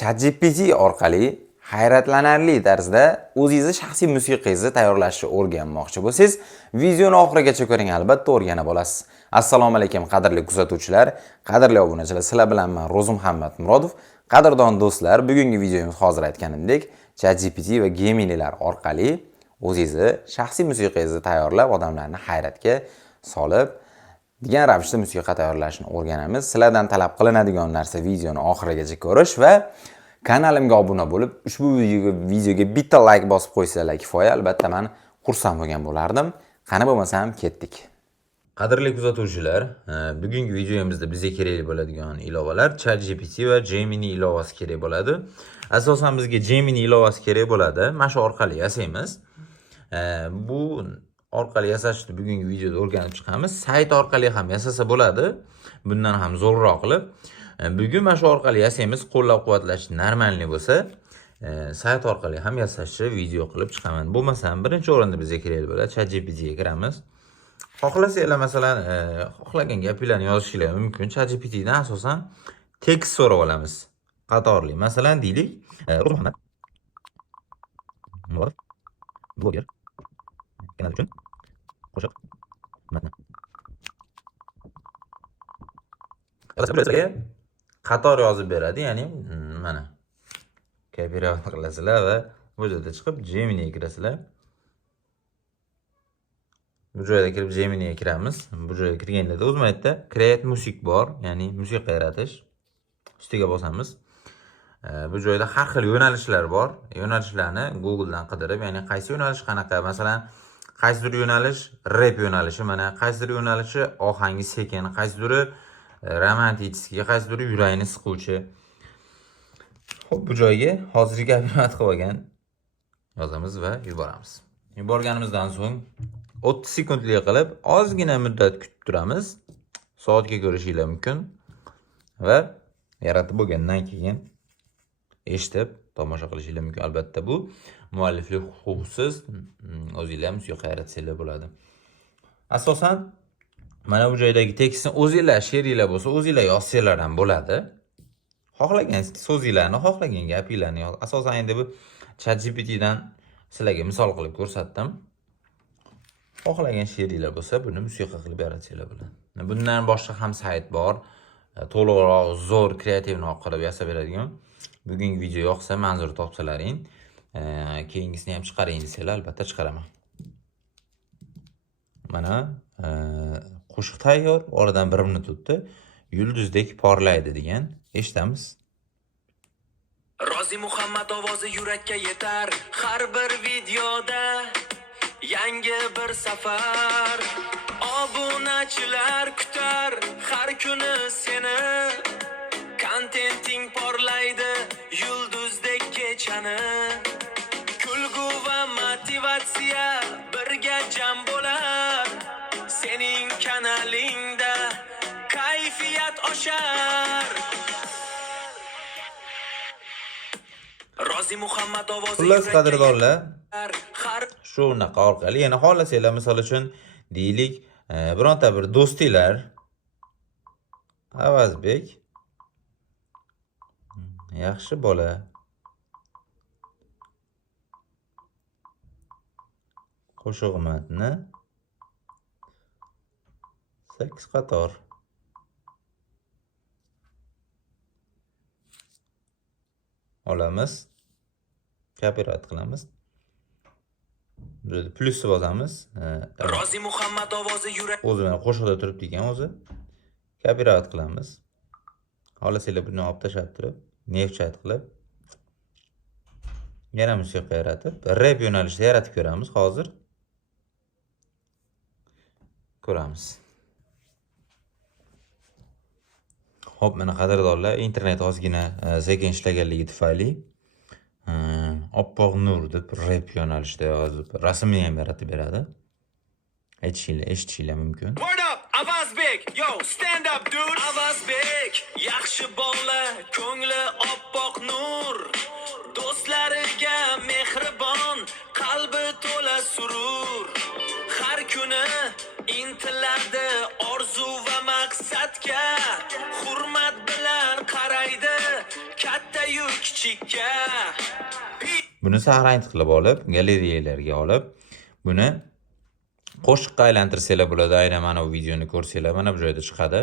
ChatGPT orqali hayratlanarli tarzda o'zingizni shaxsiy musiqangizni tayyorlashni o'rganmoqchi bo'lsangiz, videoni oxirigacha ko'ring, albatta o'rganib olasiz. Assalomu alaykum qadrli kuzatuvchilar, qadrli obunachilar. Sizlar bilan men Ro'zi Muhammad Murodov. Qadrdon do'stlar, bugungi videomiz hozir aytganimdek ChatGPT va Gemini'lar orqali o'zingizni shaxsiy musiqangizni tayyorlab, odamlarni hayratga solib degan ravishda musiqa tayyorlashni o'rganamiz. Sizlardan talab qilinadigan narsa videoni oxirigacha ko'rish va kanalimga obuna bo'lib, ushbu videoga bitta like bosib qo'ysanglar kifoya. Albatta men xursand bo'lgan bo'lardim. Qani bo'lmasam ketdik. Qadrli kuzatuvchilar, bugungi videomizda bizga kerak bo'ladigan ilovalar ChatGPT va Gemini ilovasi kerak bo'ladi. Asosan bizga Gemini ilovasi kerak bo'ladi. Mana shu orqali yasaymiz. Bu orqali yasashni bugungi videoda o'rganib chiqamiz. Sayt orqali ham yasasa bo'ladi. Bundan ham zo'rroq qilib. Bugun mana shu orqali yasaymiz, qo'llab-quvvatlash normalniy bo'lsa, sayt orqali ham yasashni video qilib chiqaman. Bo'lmasam, birinchi o'rinda bizga kerak bo'ladi ChatGPT ga kiramiz. Xohlasanglar, masalan, xohlagan gaplarni yozishinglar mumkin. ChatGPT dan asosan tekst so'rab olamiz. Qatorli. Masalan, deylik, Ro'zi Muhammad Murodov bloger kanal uchun qo'shiq matni. Qator yozib beradi, ya'ni mana kopirovat qilasizlar va bu yerda chiqib Gemini'ga kirasizlar. Bu joyda kirib Gemini'ga kiramiz. Bu joyga kirganda o'zim aytdi, Create Music bor, ya'ni musiqa yaratish. Ustiga bosamiz. Bu joyda har xil yo'nalishlar bor. Yo'nalishlarni Google dan qidirib, ya'ni qaysi yo'nalish qanaqa, masalan, qaysidir yo'nalish rap yo'nalishi, mana qaysidir yo'nalishi ohangi sekin, qaysidir romantik, qaysidir yurakni siquvchi. Xo'p, bu joyga hozirgi gapni qilib olgan yozamiz va yuboramiz. Yuborganimizdan so'ng 30 sekundlik qilib ozgina muddat kutib turamiz. Soatga ko'rishinglar mumkin va yaratib bo'lgandan keyin eshitib tomosha qilishinglar mumkin. Albatta bu mualliflik huquqsiz, o'zingizlar musiqa yaratsanglar bo'ladi. Asosan mana bu joydagi tekstni o'zingizlar she'ringlar bo'lsa, o'zingizlar yozsanglar ham bo'ladi. Xohlagan so'zinglarni, xohlagan gapinglarni yoz. Asosan endi bu ChatGPT dan sizlarga misol qilib ko'rsatdim. Xohlagan she'ringlar bo'lsa, buni musiqa qilib yaratsanglar bo'ladi. Bundan boshqa ham sayt bor. To'liqroq, zo'r, kreativroq qilib yasab beradigan. Bugungi video yoqsa, manzur topsalaring, keyingisini ham chiqaring desanglar, albatta chiqaraman. Mana qo'shiq tayyor, oradan 1 minut o'tdi. Yulduzdek porlaydi degan eshitamiz. Ro'zi Muhammad ovozi yurakka yetar, har bir videoda yangi bir safar. Obunachilar kutar har kuni seni. Kontenting porlaydi yulduzdek kechani. Kulgu va motivatsiya birga jam bo'lar. Sening kanalingda kayfiyat oshar. Ro'zi Muhammad ovozi. Xullas qadrdonlar, shunaqa orqali yana xohlasanglar, misol uchun deylik, bironta bir do'stinglar Avazbek yaxshi bola, qo'shiq matni 8 qator olamiz, kopirovat qilamiz. Burada plusni bosamiz. Ro'zi Muhammad ovozi yurak. O'zi mana qo'shiqda turibdi ekan, o'zi. Kopirovat qilamiz. Xohlasanglar buni olib tashlab turib, nefchat qilib yana musiqa yaratib, rap yo'nalishida yaratib ko'ramiz hozir. Ko'ramiz. Xo'p, mana qadrdonlar, internet ozgina sekin ishlaganligi tufayli oppoq nur deb rap yo'nalishida yozib, rasmni ham yaratib beradi. Eshitishinglar mumkin. Word up, Avazbek, yo, stand up dude. Avazbek, yaxshi bola, ko'ngli oppoq nur. Do'stlariga mehribon, qalbi to'la surur. Har kuni intiladi orzu va maqsadga. Hurmat bilan qaraydi katta yur kichikka. Buni saqlanch qilib olib, galereyalarga olib, buni qo'shiqqa aylantirsanglar bo'ladi. Aynan mana bu videoni ko'rsanglar, mana bu joyda chiqadi.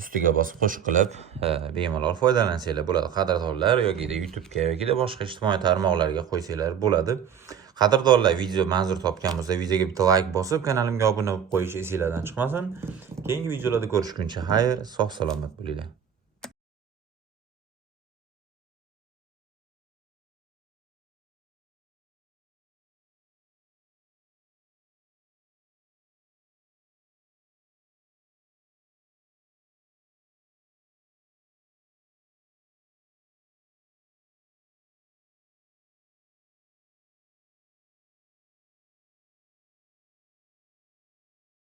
Ustiga bosib qo'shiq qilib, bemalol foydalansanglar bo'ladi. Qadrdonlar yoki YouTube'ga yoki boshqa ijtimoiy tarmoqlarga qo'ysanglar bo'ladi. Qadrdonlar, video manzur topgan bo'lsa, videoga bitta like bosib, kanalimga obuna bo'lib qo'yish esingizdan chiqmasin. Keyingi videolarda ko'rishguncha xayr, sog' salomat bo'linglar.